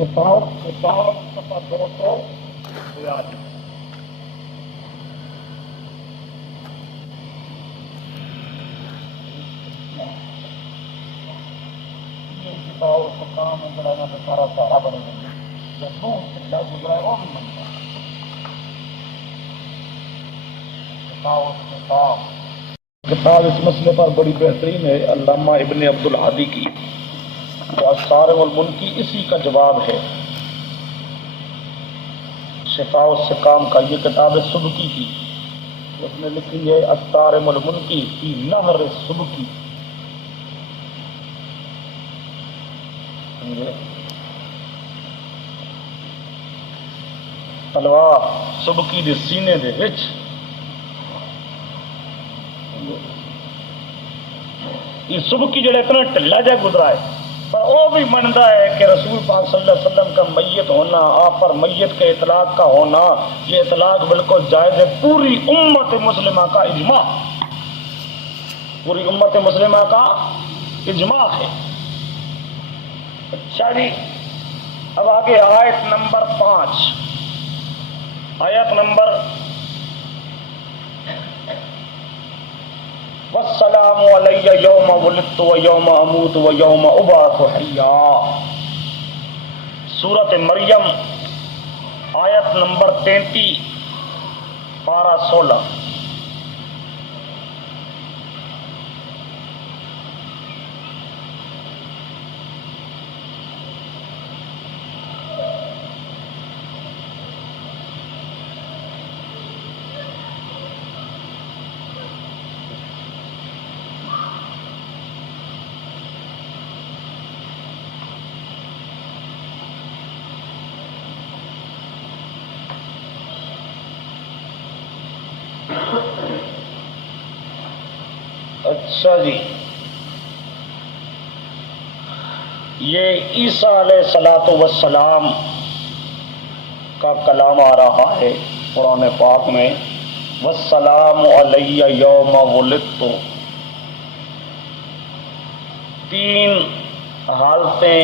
صفا 242 سارا سارا بنے کتاب اس مسئلے پر بڑی بہترین ہے، علامہ ابن عبد الہادی کی، تو الصارم المنکی اسی کا جواب ہے۔ شفاء السقام کا یہ کتاب ہے سبکی کی، اس نے لکھی ہے الصارم المنکی فی نہر سبکی۔ تلوار سبکی دے سینے دے وچ یہ سبکی جڑا اتنا ٹھلا جا گزرا ہے، پر وہ بھی منتا ہے کہ رسول پاک صلی اللہ علیہ وسلم کا میت ہونا، آپ پر میت کے اطلاق کا ہونا، یہ اطلاق بالکل جائز ہے، پوری امت مسلمہ کا اجماع، پوری امت مسلمہ کا اجماع ہے۔ اچھا جی، اب آگے آیت نمبر 5، آیت نمبر والسلام علی یوم ولدت و یوم اموت و یوم ابعث حیا، سورۃ مریم آیت نمبر 33 پارہ 16۔ اچھا جی، یہ عیسیٰ علیہ الصلوۃ والسلام کا کلام آ رہا ہے قرآن پاک میں، والسلام علی یوم ولدت۔ تین حالتیں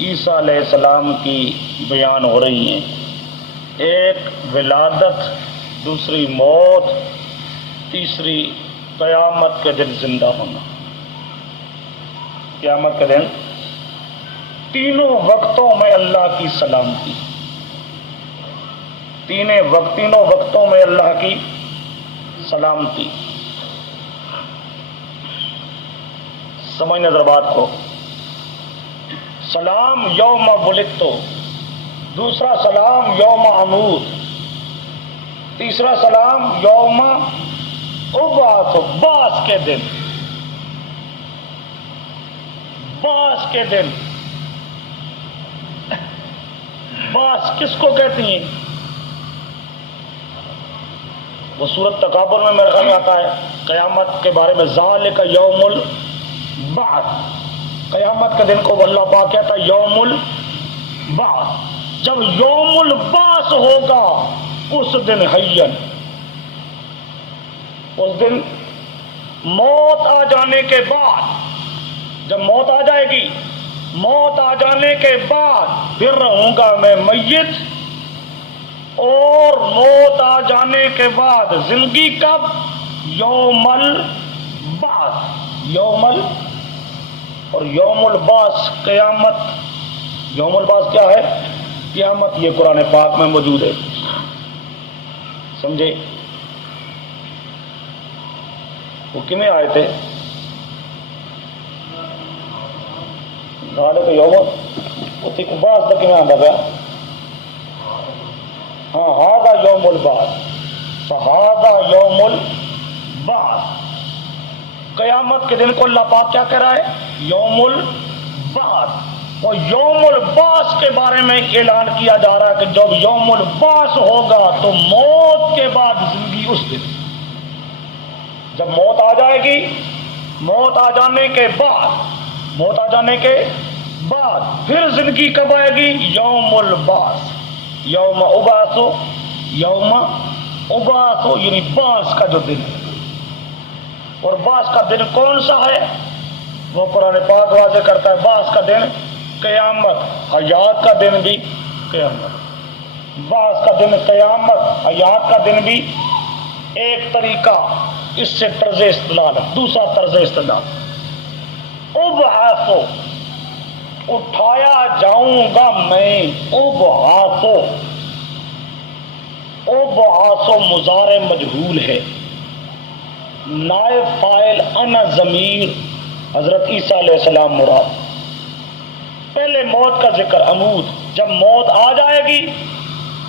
عیسیٰ علیہ السلام کی بیان ہو رہی ہیں، ایک ولادت، دوسری موت، تیسری قیامت کے دن زندہ ہونا۔ قیامت کے دن تینوں وقتوں میں اللہ کی سلامتی، تینوں وقتوں میں اللہ کی سلامتی۔ سمجھنا ذرا بات کو، سلام یوم ولدت، دوسرا سلام یوم اموت، تیسرا سلام یوم ابعث، بعث کے دن، بعث کے دن۔ بعث کس کو کہتی ہیں؟ وہ سورۃ تغابن میں میرے خیال میں آتا ہے قیامت کے بارے میں، ذالک یوم البعث، قیامت کے دن کو اللہ پاک کہتا ہے یوم البعث۔ جب یوم البعث ہوگا اس دن حین، اس دن موت آ جانے کے بعد، جب موت آ جائے گی، موت آ جانے کے بعد پھر رہوں گا میں میت، اور موت آ جانے کے بعد زندگی کب؟ یوم البعث، اور یوم البعث قیامت۔ یوم البعث کیا ہے؟ قیامت۔ یہ قرآن پاک میں موجود ہے، سمجھے؟ وہ کتنے آئے تھے؟ ذالک یوم، اسی کو بعض تک میں آتا گیا، ہاں ھذا یوم البعث، فھذا یوم البعث۔ قیامت کے دن کو اللہ پاک کیا کہہ رہا ہے؟ یوم البعث۔ اور یوم البعث کے بارے میں اعلان کیا جا رہا ہے کہ جب یوم البعث ہوگا تو موت کے بعد زندگی اس دن، جب موت آ جائے گی، موت آ جانے کے بعد، موت آ جانے کے بعد پھر زندگی کب آئے گی؟ یوم البعث، یوم ابعث، یوم ابعث یعنی بعث کا جو دن ہے۔ اور بعث کا دن کون سا ہے؟ وہ قرآن پاک واضح کرتا ہے، بعث کا دن قیامت، حیات کا دن بھی قیامت، بعث کا دن قیامت، حیات کا دن بھی ایک طریقہ، اس سے طرز استدلال ہے۔ دوسرا طرز استدلال، ابعثو، اٹھایا جاؤں گا میں، ابعثو، ابعثو مضارع مجہول ہے، نائب فاعل انا ضمیر حضرت عیسیٰ علیہ السلام مراد۔ پہلے موت کا ذکر، عمود، جب موت آ جائے گی،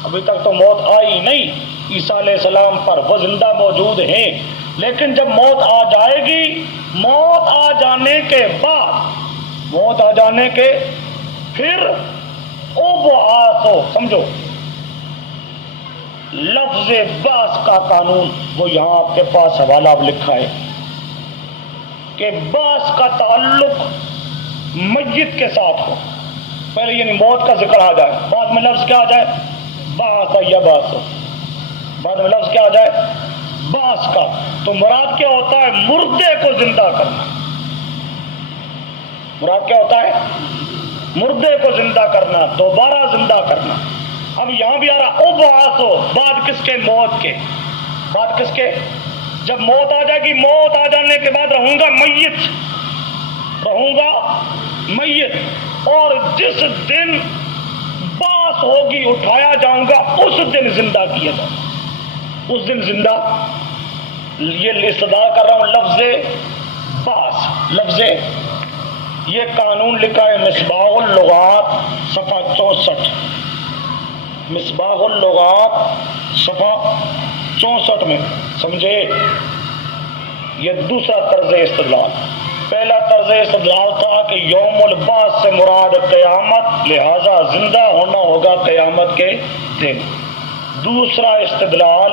ابھی تک تو موت آئی نہیں عیسیٰ علیہ السلام پر، وہ زندہ موجود ہیں، لیکن جب موت آ جائے گی، موت آ جانے کے بعد، موت آ جانے کے پھر ابعثو، سمجھو لفظ بعث کا قانون، وہ یہاں آپ کے پاس حوالہ اب لکھا ہے کہ بعث کا تعلق میت کے ساتھ ہو، پہلے یعنی موت کا ذکر آ جائے، بعد میں لفظ کیا آ جائے، بعث یبعث، بعد میں لفظ کیا آ جائے، بعث کا، تو مراد کیا ہوتا ہے، مردے کو زندہ کرنا، مراد کیا ہوتا ہے، مردے کو زندہ کرنا، دوبارہ زندہ کرنا۔ اب یہاں بھی آ رہا ابعثو، بعد کس کے، موت کے، بعد کس کے، جب موت آ جائے گی، موت آ جانے کے بعد رہوں گا میت، رہوں گا میت، اور جس دن بعث ہوگی، اٹھایا جاؤں گا، اس دن زندہ کیا جاؤں گا، اس دن زندہ، یہ استدعا کر رہا ہوں لفظ بعث، لفظ، یہ قانون لکھا ہے مصباح اللغات صفحہ 64، مصباح اللغات صفحہ 64 میں، سمجھے؟ یہ دوسرا طرز استدلال۔ پہلا طرز استدلال تھا کہ یوم البعث سے مراد قیامت، لہذا زندہ ہونا ہوگا قیامت کے دن۔ دوسرا استدلال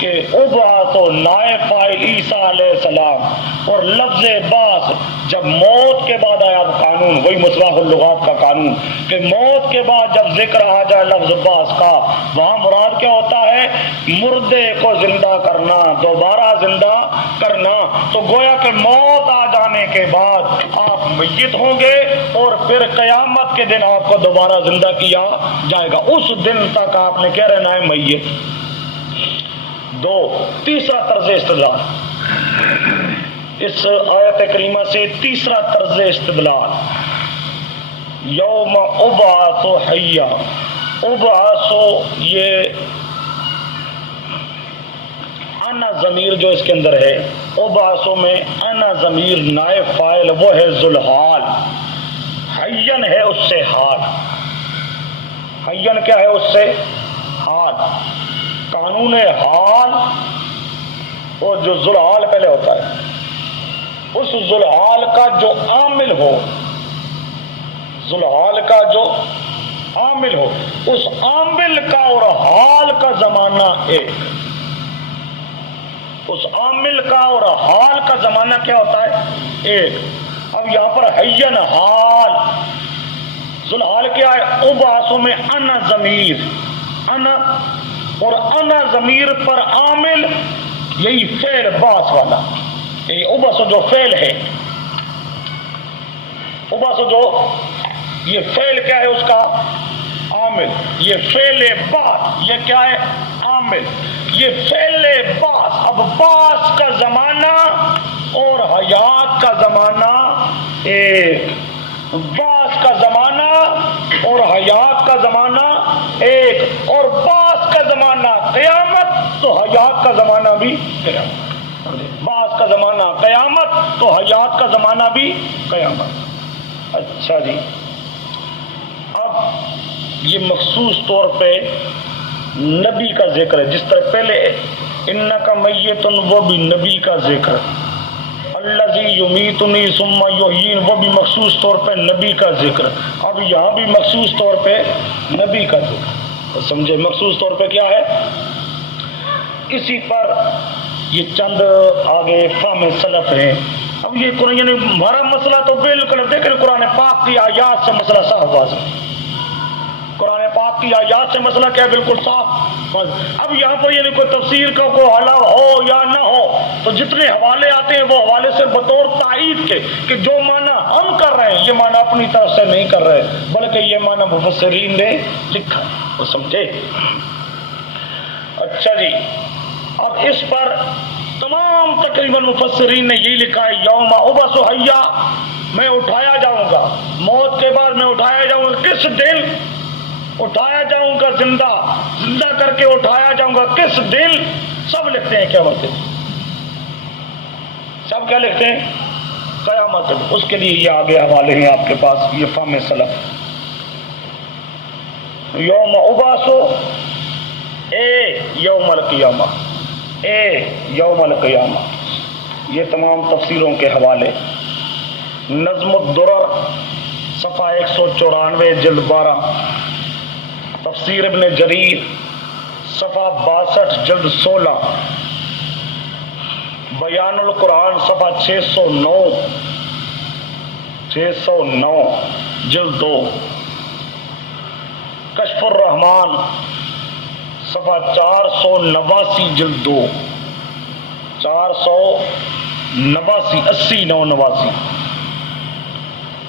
کہ ابعث و نائب فاعل عیسیٰ علیہ السلام، اور لفظ بعث جب موت کے بعد آیا قانون، وہی مصباح اللغات کا قانون، کہ موت کے بعد جب ذکر آ جائے لفظ بعث کا، وہاں مراد کیا ہوتا ہے، مردے کو زندہ کرنا، دوبارہ زندہ کرنا۔ تو گویا کہ موت آ جانے کے بعد آپ میت ہوں گے، اور پھر قیامت کے دن آپ کو دوبارہ زندہ کیا جائے گا، اس دن تک آپ نے کیا رہنا ہے، میت۔ دو، تیسرا طرز استدلال، اس آیت کریمہ سے تیسرا طرز استدلال، یوم ابعث حیا، ابعث، یہ انا ضمیر جو اس کے اندر ہے، ابعث میں انا ضمیر نائب فاعل وہ ہے ذوالحال، حین ہے اس سے حال، حین کیا ہے اس سے حال، قانون حال، اور جو ذوالحال پہلے ہوتا ہے، اس ذوالحال کا جو عامل ہو، ذوالحال کا جو عامل ہو، اس عامل کا اور حال کا زمانہ ایک، اس عامل کا اور حال کا زمانہ کیا ہوتا ہے، ایک۔ اب یہاں پر حین حال، ذوالحال کیا ہے، ابعث میں انا ضمیر، انا، اور انا ضمیر پر عامل یہی فعل بعث والا، یہی ابعث جو فعل ہے، ابعث جو یہ فعل کیا ہے اس کا عامل، یہ فعل بعث، یہ کیا ہے عامل، یہ فعل بعث۔ اب بعث کا زمانہ اور حیات کا زمانہ ایک، بعث کا زمانہ اور حیات کا زمانہ ایک، اور بعث کا زمانہ قیامت تو حیات کا زمانہ بھی قیامت، بعث کا زمانہ قیامت تو حیات کا زمانہ بھی قیامت۔ اچھا جی، اب یہ مخصوص طور پہ نبی کا ذکر ہے، جس طرح پہلے انکا میتن وہ بھی نبی کا ذکر، الذی یمیتنی ثم یحیین وہ بھی مخصوص طور پہ نبی کا ذکر، اب یہاں بھی مخصوص طور پہ نبی کا ذکر، سمجھے مخصوص طور پہ کیا ہے۔ اسی پر یہ چند آگے فہم سلف ہیں۔ اب یہ قرآن یعنی ہمارا مسئلہ تو بالکل دیکھ رہے قرآن پاک کی آیات سے مسئلہ صاف واضح، قرآن پاک باقی آیات سے مسئلہ کیا ہے؟ بالکل صاف. اب یہاں پر یعنی کوئی تفسیر کا کوئی حوالہ ہو یا نہ ہو تو جتنے حوالے آتے ہیں وہ حوالے سے بطور تائید کے کہ جو معنی ہم کر رہے ہیں یہ معنی اپنی طرف سے نہیں کر رہے بلکہ یہ معنی مفسرین نے لکھا. وہ سمجھے؟ اچھا جی، اب اس پر تمام تقریباً مفسرین نے یہی لکھا ہے یوم ابعث حیا، میں اٹھایا جاؤں گا، موت کے بعد میں اٹھایا جاؤں گا. کس دن اٹھایا جاؤں گا؟ زندہ کر کے اٹھایا جاؤں گا. کس دن؟ سب لکھتے ہیں قیامت کے دن. سب کیا لکھتے ہیں؟ قیامت کے دن. اس کے لیے یہ آگے حوالے ہیں آپ کے پاس، یہ فہم سلف. یوم ابعث یوم القیامہ، یوم القیامہ. یہ تمام تفسیروں کے حوالے. نظم الدرر صفحہ 194 جلد 12، تفسیر ابن جریر صفحہ 62 جلد 16، بیان القرآن صفحہ 609 جلد 2، کشف الرحمان صفحہ 489 جلد 2، 489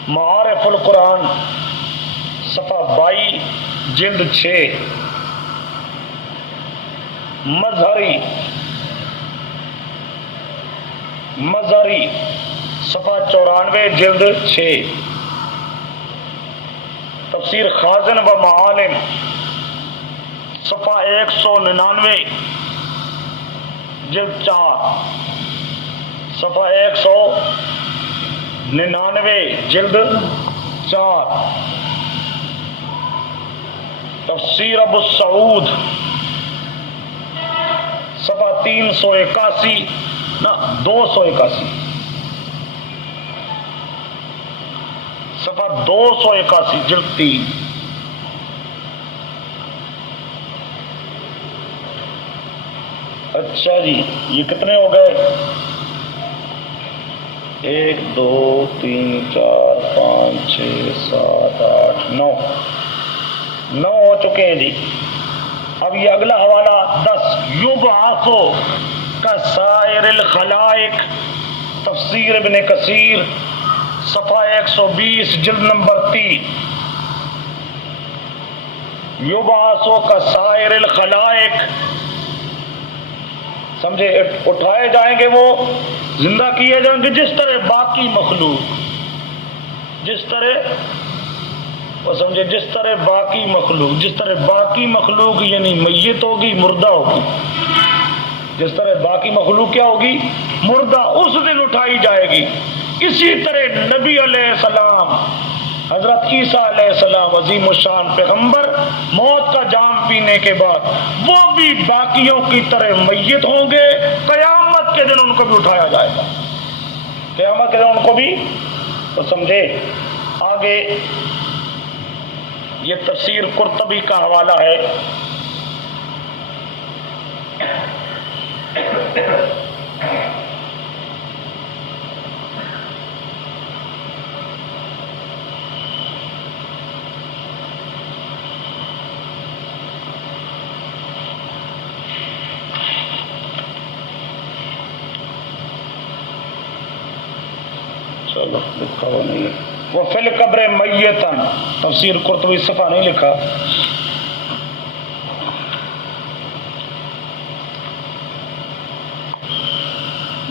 معارف القرآن صفحہ 22 جلد 6، مظہری صفحہ 94 جلد 6، تفسیر خازن و معالم صفحہ 199 جلد 4، صفحہ 199 جلد 4، تفسیر ابو السعود صفحہ 381 نہ 281، صفحہ 281 جلد 3۔ اچھا جی، یہ کتنے ہو گئے؟ 1 2 3 4 5 6 7 8 9 ہو چکے ہیں جی۔ اب یہ اگلا حوالہ 10، یبعث کسائر الخلائق، تفسیر ابن کثیر صفحہ 120 جلد نمبر 3، یبعث کسائر الخلائق، سمجھے؟ اٹھائے جائیں گے، وہ زندہ کیے جائیں گے جس طرح باقی مخلوق، جس طرح وہ سمجھے، جس طرح باقی مخلوق یعنی میت ہوگی، مردہ ہوگی، جس طرح باقی مخلوق کیا ہوگی؟ مردہ، اس دن اٹھائی جائے گی۔ اسی طرح نبی علیہ السلام، حضرت عیسیٰ علیہ السلام عظیم الشان پیغمبر، موت کا جام پینے کے بعد وہ بھی باقیوں کی طرح میت ہوں گے۔ قیامت کے دن ان کو بھی اٹھایا جائے گا، قیامت کے دن ان کو بھی، تو سمجھے؟ آگے یہ تفسیر قرطبی کا حوالہ ہے، چلو لکھا ہوا نہیں ہے، وہ فی القبر میتن، تفسیر قرطبی صفحہ نہیں لکھا۔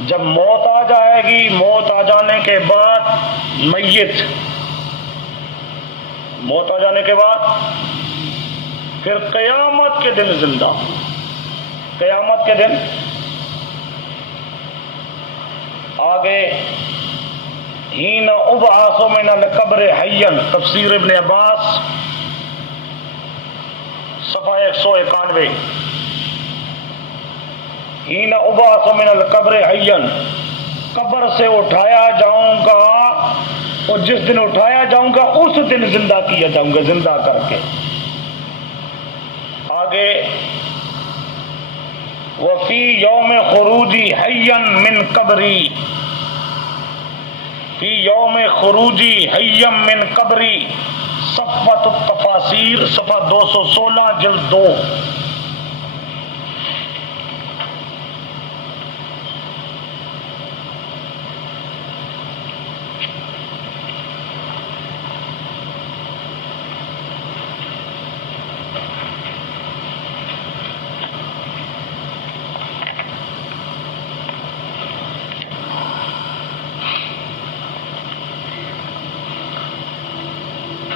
جب موت آ جائے گی، موت آ جانے کے بعد موت آ جانے کے بعد پھر قیامت کے دن زندہ، قیامت کے دن۔ آگے حین ابعث من القبر حیا، تفسیر ابن عباس صفحہ 191، حین ابعث من القبر حیا، قبر سے اٹھایا جاؤں گا، اور جس دن اٹھایا جاؤں گا اس دن زندہ کیا جاؤں گا، زندہ کر کے۔ آگے وفی یوم خروجی حیا من قبری، فی یوم خروجی حیا من قبری صفوۃ التفاسیر تحریر صفحہ 216 جلد 2۔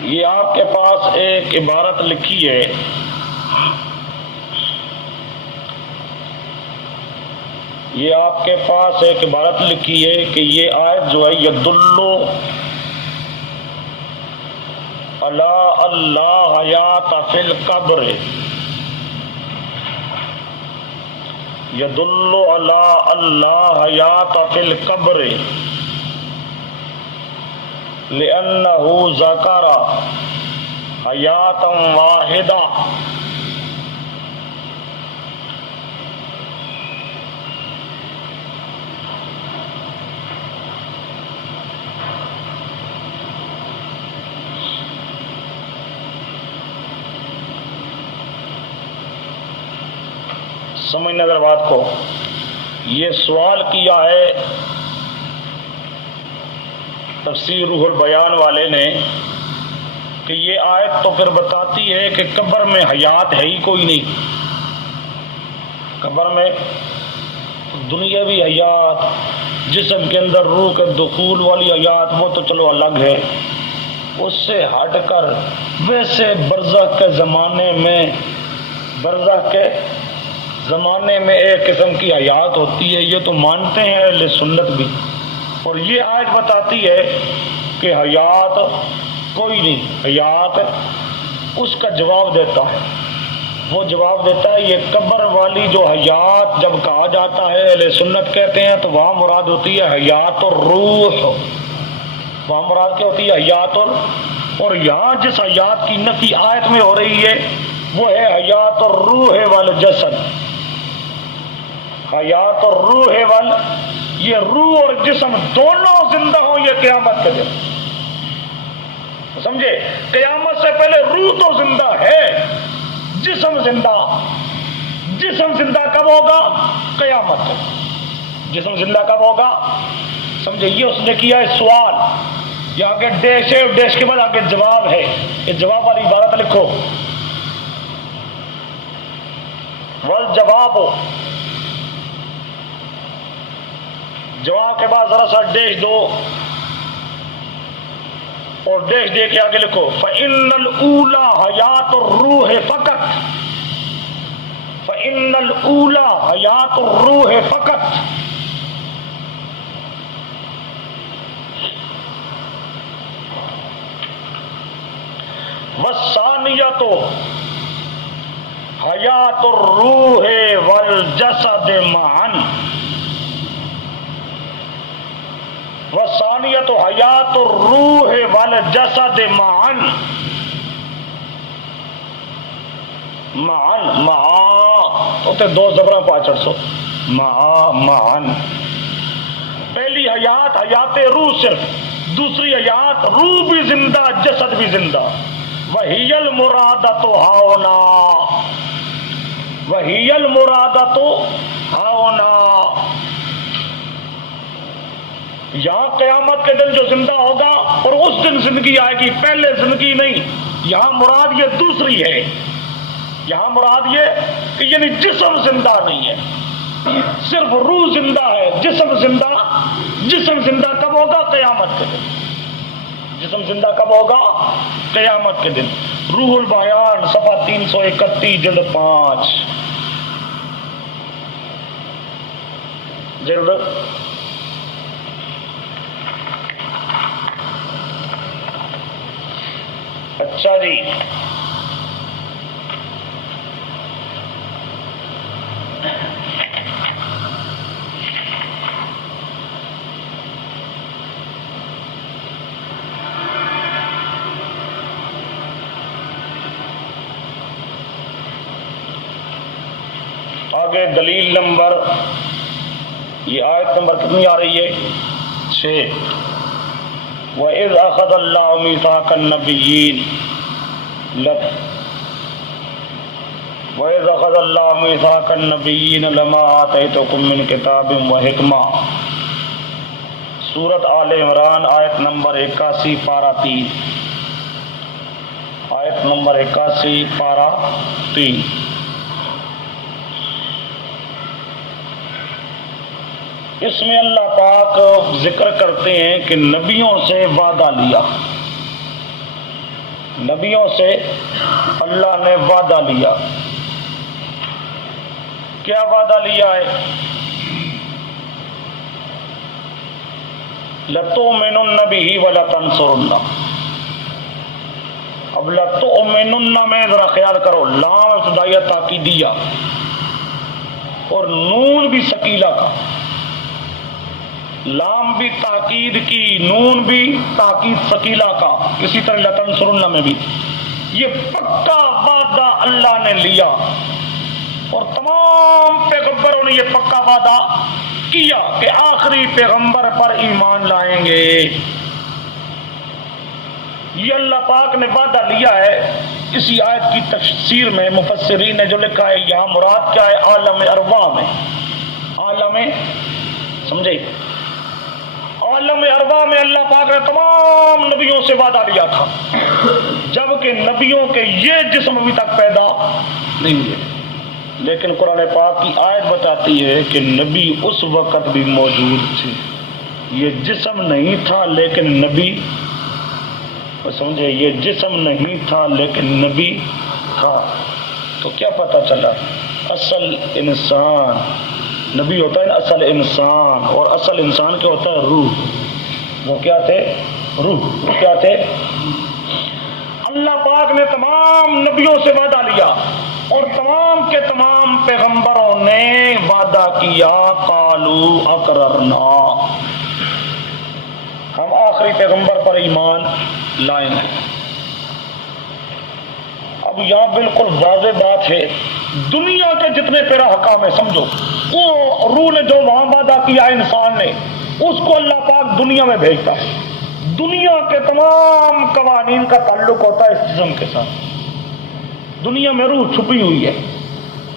یہ آپ کے پاس ایک عبارت لکھی ہے، یہ آپ کے پاس ایک عبارت لکھی ہے کہ یہ آیت جو ہے یدلو علی اللہ حیات فی القبر، یدلو علی اللہ حیات فی القبر لأنه ذکر حیاتا واحدہ۔ سمجھنا ذرا بات کو، یہ سوال کیا ہے تفسیر روح البیان والے نے کہ یہ آیت تو پھر بتاتی ہے کہ قبر میں حیات ہے ہی کوئی نہیں، قبر میں دنیاوی حیات، جسم کے اندر روح کے دخول والی حیات وہ تو چلو الگ ہے، اس سے ہٹ کر ویسے برزخ کے زمانے میں ایک قسم کی حیات ہوتی ہے، یہ تو مانتے ہیں اہل سنت بھی، اور یہ آیت بتاتی ہے کہ حیات کوئی نہیں، حیات اس کا جواب دیتا ہے، وہ جواب دیتا ہے یہ قبر والی جو حیات جب کہا جاتا ہے اہل سنت کہتے ہیں تو وہاں مراد ہوتی ہے حیات الروح، وہاں مراد کیا ہوتی ہے حیات اور یہاں جس حیات کی نفی آیت میں ہو رہی ہے وہ ہے حیات الروح والجسد، حیات الروح یہ روح اور جسم دونوں زندہ ہوں یہ قیامت کے دن، سمجھے؟ قیامت سے پہلے روح تو زندہ ہے، جسم زندہ کب ہوگا؟ قیامت تک۔ جسم زندہ کب ہوگا؟ سمجھے؟ یہ اس نے کیا ہے سوال، یہ آگے ڈیش ہے، ڈیش کے بعد آگے جواب ہے، یہ جواب والی عبارت لکھو، والجواب، جواب کے بعد ذرا سا ڈیش دو اور ڈیش دے کے آگے لکھو فَإِنَّ الْأُولَى حَيَاتُ الرُّوحِ فَقَط، فَإِنَّ الْأُولَى حَيَاتُ الرُّوحِ فَقَط، وَالثَّانِيَةُ حَيَاتُ الرُّوحِ وَالْجَسَدِ مَعًا، وَالثَّانِيَةُ حَيَاتُ الرُّوحِ وَالْجَسَدِ مَعًا، اتنے دو زبرہ پاچڑ سو، معًا، پہلی حیات حیات روح صرف، دوسری حیات روح بھی زندہ جسد بھی زندہ، وَهِيَ الْمُرَادَةُ هَاهُنَا، وَهِيَ الْمُرَادَةُ هَاهُنَا، یہاں قیامت کے دن جو زندہ ہوگا اور اس دن زندگی آئے گی، پہلے زندگی نہیں، یہاں مراد یہ دوسری ہے، یہاں مراد یہ کہ یعنی جسم زندہ نہیں ہے، صرف روح زندہ ہے، جسم زندہ کب ہوگا؟ قیامت کے دن، جسم زندہ کب ہوگا؟ قیامت کے دن۔ روح البیان صفحہ 331 جلد 5 جلد اچھا جی، آگے دلیل نمبر، یہ آیت نمبر کتنی آ رہی ہے؟ 6۔ وَإِذْ أَخَذَ اللَّهُ مِيثَاقَ النَّبِيِّينَ، وَإِذْ أَخَذَ اللَّهُ مِيثَاقَ النَّبِيِّينَ لَمَا آتَيْتُكُم مِّن كِتَابٍ وَحِکْمَةٍ، سورۃ آل عمران آیت نمبر 81 پارہ 3، آیت نمبر 81 پارہ 3۔ اس میں اللہ پاک ذکر کرتے ہیں کہ نبیوں سے وعدہ لیا، نبیوں سے اللہ نے وعدہ لیا۔ کیا وعدہ لیا ہے؟ لَتُؤْمِنُنَّ بِهِ وَلَتَنصُرُنَّهُ۔ اب لَتُؤْمِنُنَّ میں ذرا خیال کرو، لام ابتدائیہ تاکیدیہ اور نون بھی ثقیلہ کا، لام بھی تاکید کی، نون بھی تاکید ثقیلہ کا، اسی طرح لَتَنصُرُنَّ میں بھی یہ پکا وعدہ اللہ نے لیا، اور تمام پیغمبروں نے یہ پکا وعدہ کیا کہ آخری پیغمبر پر ایمان لائیں گے۔ یہ اللہ پاک نے وعدہ لیا ہے۔ اسی آیت کی تفسیر میں مفسرین نے جو لکھا ہے، یہاں مراد کیا ہے؟ عالم ارواح میں، عالم سمجھے، عالم ارواح میں اللہ پاک نے تمام نبیوں سے وعدہ لیا تھا، جبکہ نبیوں کے یہ جسم ابھی تک پیدا نہیں ہوئے، لیکن قرآن پاک کی آیت بتاتی ہے کہ نبی اس وقت بھی موجود تھے۔ یہ جسم نہیں تھا لیکن نبی، سمجھے، یہ جسم نہیں تھا لیکن نبی تھا۔ تو کیا پتہ چلا؟ اصل انسان نبی ہوتا ہے نا، اصل انسان، اور اصل انسان کیا ہوتا ہے؟ روح۔ وہ کیا تھے؟ روح۔ کیا تھے؟ اللہ پاک نے تمام نبیوں سے وعدہ لیا، اور تمام کے تمام پیغمبروں نے وعدہ کیا، قالوا اقررنا، ہم آخری پیغمبر پر ایمان لائیں گے۔ اب یہاں بالکل واضح بات ہے، دنیا کے جتنے پیرا حکام ہے، سمجھو، وہ روح نے جو وہاں وعدہ کیا انسان نے، اس کو اللہ پاک دنیا میں بھیجتا ہے۔ دنیا کے تمام قوانین کا تعلق ہوتا ہے اس جسم کے ساتھ۔ دنیا میں روح چھپی ہوئی ہے،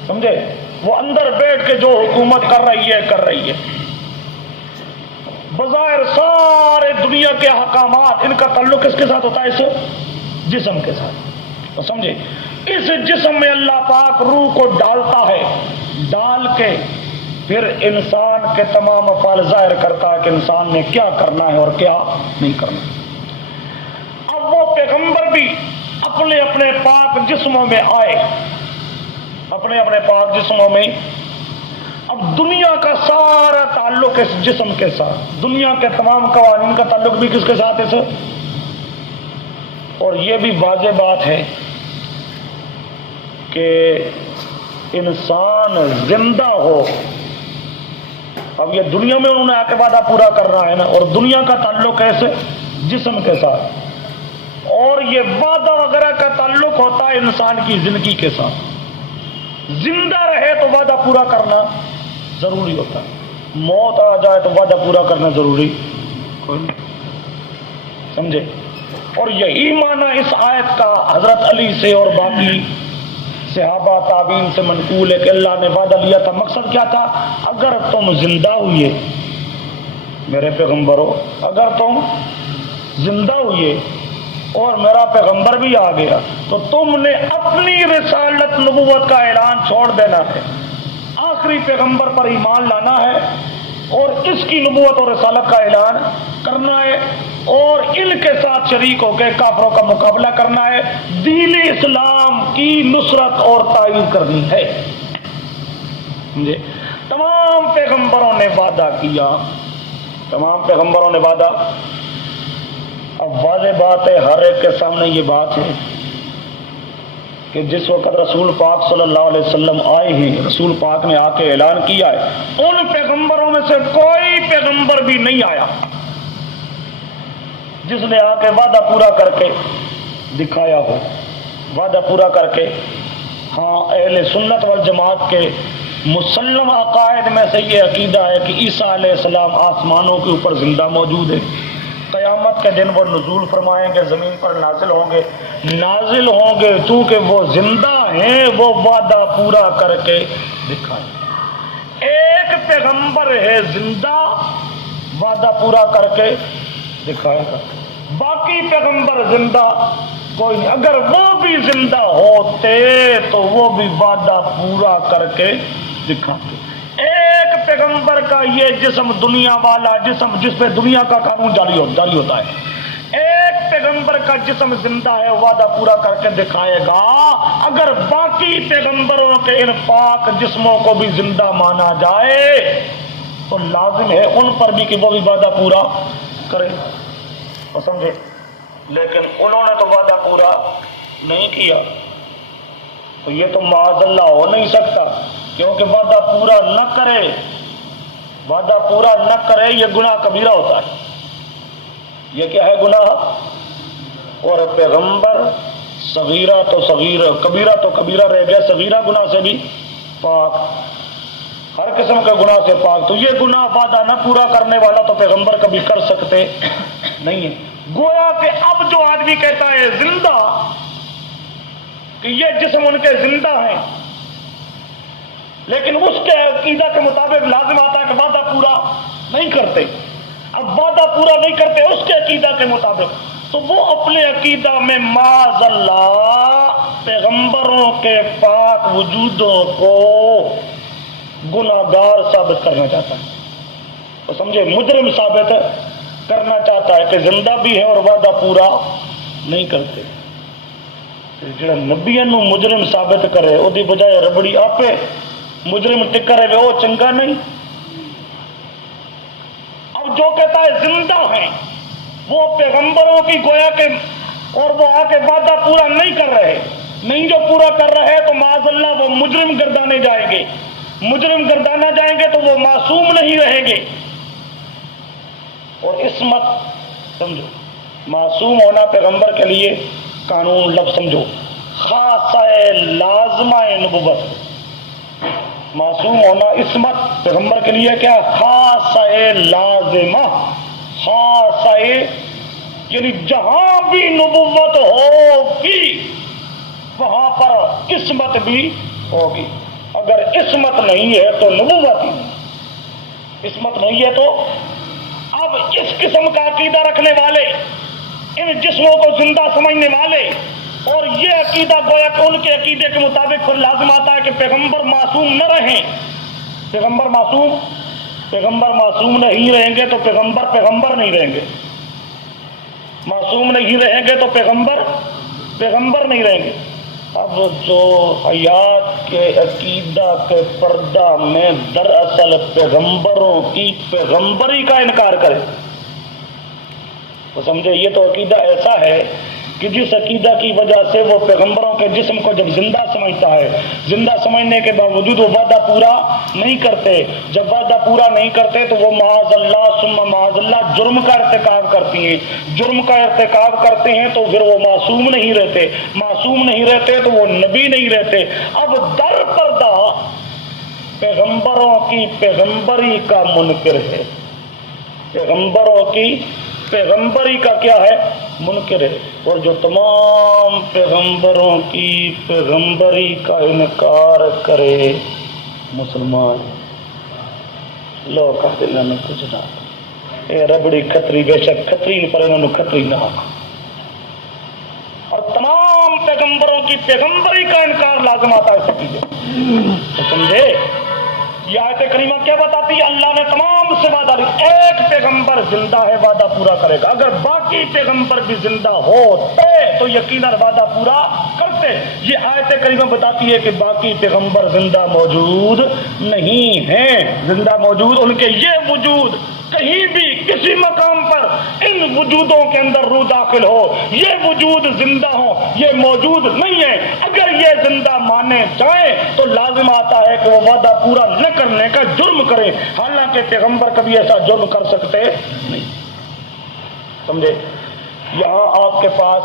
سمجھے، وہ اندر بیٹھ کے جو حکومت کر رہی ہے بظاہر سارے دنیا کے احکامات، ان کا تعلق کس کے ساتھ ہوتا ہے؟ اس جسم کے ساتھ۔ تو سمجھے، اس جسم میں اللہ پاک روح کو ڈالتا ہے، ڈال کے پھر انسان کے تمام افعال ظاہر کرتا ہے کہ انسان نے کیا کرنا ہے اور کیا نہیں کرنا۔ اب وہ پیغمبر بھی اپنے اپنے پاک جسموں میں آئے، اپنے اپنے پاک جسموں میں۔ اب دنیا کا سارا تعلق اس جسم کے ساتھ، دنیا کے تمام قوانین کا تعلق بھی کس کے ساتھ؟ اس۔ اور یہ بھی واضح بات ہے کہ انسان زندہ ہو، اب یہ دنیا میں انہوں نے آ کے وعدہ پورا کرنا ہے نا، اور دنیا کا تعلق ہے اس جسم کے ساتھ، اور یہ وعدہ وغیرہ کا تعلق ہوتا ہے انسان کی زندگی کے ساتھ۔ زندہ رہے تو وعدہ پورا کرنا ضروری ہوتا ہے، موت آ جائے تو وعدہ پورا کرنا ضروری کوئی نہیں، سمجھے۔ اور یہی معنی اس آیت کا حضرت علی سے اور باقی صحابہ تابعین سے منقول ہے کہ اللہ نے وعدہ لیا تھا۔ مقصد کیا تھا؟ اگر تم زندہ ہوئے میرے پیغمبروں، اگر تم زندہ ہوئے اور میرا پیغمبر بھی آ گیا تو تم نے اپنی رسالت نبوت کا اعلان چھوڑ دینا ہے، آخری پیغمبر پر ایمان لانا ہے، اور اس کی نبوت اور رسالت کا اعلان کرنا ہے، اور ان کے ساتھ شریک ہو کے کافروں کا مقابلہ کرنا ہے، دین اسلام کی نصرت اور تائید کرنی ہے۔ تمام پیغمبروں نے وعدہ کیا، تمام پیغمبروں نے وعدہ۔ اب واضح بات ہے، ہر ایک کے سامنے یہ بات ہے کہ جس وقت رسول پاک صلی اللہ علیہ وسلم آئے ہیں، رسول پاک نے آ کے اعلان کیا ہے، ان پیغمبروں میں سے کوئی پیغمبر بھی نہیں آیا جس نے آ کے وعدہ پورا کر کے دکھایا ہو، وعدہ پورا کر کے۔ ہاں، اہل سنت والجماعت کے مسلم عقائد میں سے یہ عقیدہ ہے کہ عیسیٰ علیہ السلام آسمانوں کے اوپر زندہ موجود ہے، قیامت کے دن وہ نزول فرمائیں گے، زمین پر نازل ہوں گے چونکہ وہ زندہ ہیں، وہ وعدہ پورا کر کے دکھائیں گے۔ ایک پیغمبر ہے زندہ، وعدہ پورا کر کے دکھائے گا، باقی پیغمبر زندہ کوئی نہیں۔ اگر وہ بھی زندہ ہوتے تو وہ بھی وعدہ پورا کر کے دکھاتے۔ ایک پیغمبر کا یہ جسم، دنیا والا جسم جس پہ دنیا کا قانون جاری ہوتا ہے، ایک پیغمبر کا جسم زندہ ہے، وعدہ پورا کر کے دکھائے گا۔ اگر باقی پیغمبروں کے ان پاک جسموں کو بھی زندہ مانا جائے تو لازم ہے ان پر بھی کہ وہ بھی وعدہ پورا کرے، سمجھے؟ لیکن انہوں نے تو وعدہ پورا نہیں کیا، تو یہ تو معاذ اللہ ہو نہیں سکتا، کیونکہ وعدہ پورا نہ کرے یہ گناہ کبیرہ ہوتا ہے۔ یہ کیا ہے؟ گناہ۔ اور پیغمبر صغیرہ تو صغیرہ، کبیرہ تو کبیرہ رہ گیا، صغیرہ گناہ سے بھی پاک، ہر قسم کے گناہ سے پاک۔ تو یہ گناہ وعدہ نہ پورا کرنے والا تو پیغمبر کبھی کر سکتے نہیں ہے۔ گویا کہ اب جو آدمی کہتا ہے زندہ، کہ یہ جسم ان کے زندہ ہیں، لیکن اس کے عقیدہ کے مطابق لازم آتا ہے کہ وعدہ پورا نہیں کرتے۔ اب وعدہ پورا نہیں کرتے اس کے عقیدہ کے مطابق، تو وہ اپنے عقیدہ میں معاذ اللہ پیغمبروں کے پاک وجودوں کو گناہگار ثابت کرنا چاہتا ہے، تو سمجھے، مجرم ثابت کرنا چاہتا ہے کہ زندہ بھی ہے اور وعدہ پورا نہیں کرتے۔ جڑا نبیاں نو مجرم ثابت کرے او دی بجائے ربڑی آپے مجرم ٹکرے وے وہ چنگا نہیں۔ اب جو کہتا ہے زندہ ہیں وہ پیغمبروں کی گویا کہ، اور وہ آ کے وعدہ پورا نہیں کر رہے، نہیں جو پورا کر رہے تو معاذ اللہ وہ مجرم گردانے جائیں گے، مجرم گردانا جائیں گے تو وہ معصوم نہیں رہیں گے۔ اور عصمت سمجھو، معصوم ہونا پیغمبر کے لیے قانون، لفظ سمجھو، خاصہ لازمہ نبوت، معصوم ہونا عصمت پیغمبر کے لیے کیا؟ خاصہ لازمہ، خاصہ، یعنی جہاں بھی نبوت ہوگی وہاں پر عصمت بھی ہوگی۔ اگر عصمت نہیں ہے تو نبوت ہی نہیں، عصمت نہیں ہے تو اب اس قسم کا عقیدہ رکھنے والے، ان جسموں کو زندہ سمجھنے والے، اور یہ عقیدہ گویا کہ ان کے عقیدے کے مطابق پھر لازم آتا ہے کہ پیغمبر معصوم نہ رہیں، پیغمبر معصوم نہیں رہیں گے تو پیغمبر نہیں رہیں گے، معصوم نہیں رہیں گے تو پیغمبر نہیں رہیں گے۔ اب جو حیات کے عقیدہ کے پردہ میں دراصل پیغمبروں کی پیغمبری کا انکار کرے تو سمجھے یہ تو عقیدہ ایسا ہے کہ جس عقیدہ کی وجہ سے وہ پیغمبروں کے جسم کو جب زندہ سمجھتا ہے، زندہ سمجھنے کے باوجود وہ وعدہ پورا نہیں کرتے، جب وعدہ پورا نہیں کرتے تو وہ معاذ اللہ ثم معاذ اللہ جرم کا ارتکاب کرتی ہیں، جرم کا ارتکاب کرتے ہیں تو پھر وہ معصوم نہیں رہتے، معصوم نہیں رہتے تو وہ نبی نہیں رہتے۔ اب در پردہ پیغمبروں کی پیغمبری کا منکر ہے، پیغمبروں کی پیغمبری کا کیا ہے؟ منکر ہے۔ اور جو تمام پیغمبروں کی پیغمبری کا انکار کرے مسلمان لوگ کہتے ہیں کچھ نہ، اے ربڑی کھتری، بے شک کھتری پر انہوں نے کھتری نہ، اور تمام پیغمبروں کی پیغمبری کا انکار لازم آتا ہے سکیجے، سمجھے؟ یہ آیت کریمہ کیا بتاتی ہے؟ اللہ نے تمام سے وعدہ لیا، ایک پیغمبر زندہ ہے وعدہ پورا کرے گا، اگر باقی پیغمبر بھی زندہ ہوتے تو یقیناً وعدہ پورا کرتے۔ یہ آیت کریمہ بتاتی ہے کہ باقی پیغمبر زندہ موجود نہیں ہیں، زندہ موجود، ان کے یہ وجود کہیں بھی کسی مقام پر ان وجودوں کے اندر روح داخل ہو، یہ وجود زندہ ہو، یہ موجود نہیں ہے۔ اگر یہ زندہ مانے جائیں تو لازم آتا ہے کہ وہ وعدہ پورا نہ کرنے کا جرم کریں، حالانکہ پیغمبر کبھی ایسا جرم کر سکتے نہیں، سمجھے؟ یہاں آپ کے پاس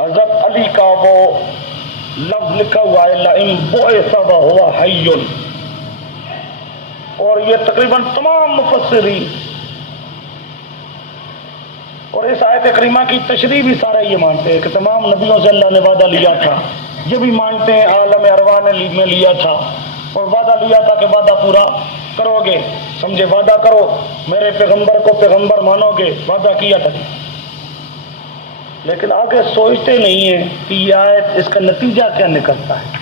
حضرت علی کا وہ لفظ لکھا ہوا ہے لئن بعث وهو حی، اور یہ تقریباً تمام مفسرین اور اس آیت کریمہ کی تشریح بھی سارے یہ مانتے ہیں کہ تمام نبیوں سے اللہ نے وعدہ لیا تھا، یہ بھی مانتے ہیں عالم ارواح نے لیا تھا، اور وعدہ لیا تھا کہ وعدہ پورا کرو گے، سمجھے، وعدہ کرو میرے پیغمبر کو پیغمبر مانو گے، وعدہ کیا تھا۔ لیکن آگے سوچتے نہیں ہیں کہ یہ آیت اس کا نتیجہ کیا نکلتا ہے۔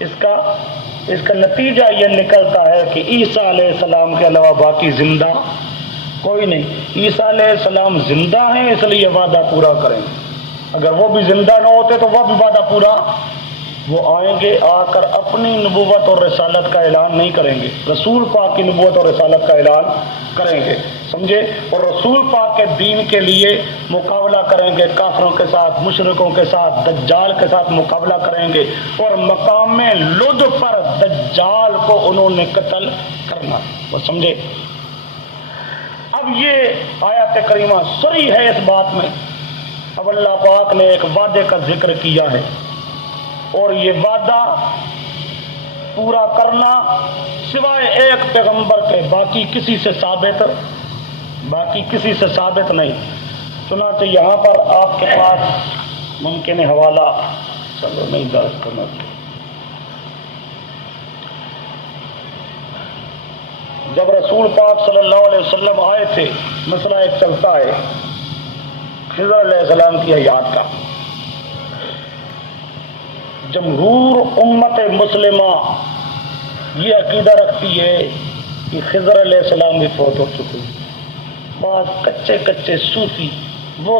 اس کا نتیجہ یہ نکلتا ہے کہ عیسیٰ علیہ السلام کے علاوہ باقی زندہ کوئی نہیں۔ عیسیٰ علیہ السلام زندہ ہیں، اس لیے وعدہ پورا کریں گے۔ اگر وہ بھی زندہ نہ ہوتے تو وہ بھی وعدہ پورا، وہ آئیں گے، آ کر اپنی نبوت اور رسالت کا اعلان نہیں کریں گے، رسول پاک کی نبوت اور رسالت کا اعلان کریں گے، سمجھے، اور رسول پاک کے دین کے لیے مقابلہ کریں گے، کافروں کے ساتھ، مشرکوں کے ساتھ، دجال کے ساتھ مقابلہ کریں گے، اور مقام لد پر دجال کو انہوں نے قتل کرنا، وہ سمجھے۔ اب یہ آیات کریمہ صریح ہے اس بات میں، اب اللہ پاک نے ایک وعدے کا ذکر کیا ہے، اور یہ وعدہ پورا کرنا سوائے ایک پیغمبر کے باقی کسی سے ثابت نہیں۔ چنانچہ یہاں پر آپ کے پاس ممکن ہے حوالہ، چلو نہیں درج کرنا، جب رسول پاک صلی اللہ علیہ وسلم آئے تھے، مسئلہ ایک چلتا ہے خضر علیہ السلام کی حیات کا۔ جمہور امت مسلمہ یہ عقیدہ رکھتی ہے کہ خضر علیہ السلام بھی فوت ہو چکے، بعض کچے صوفی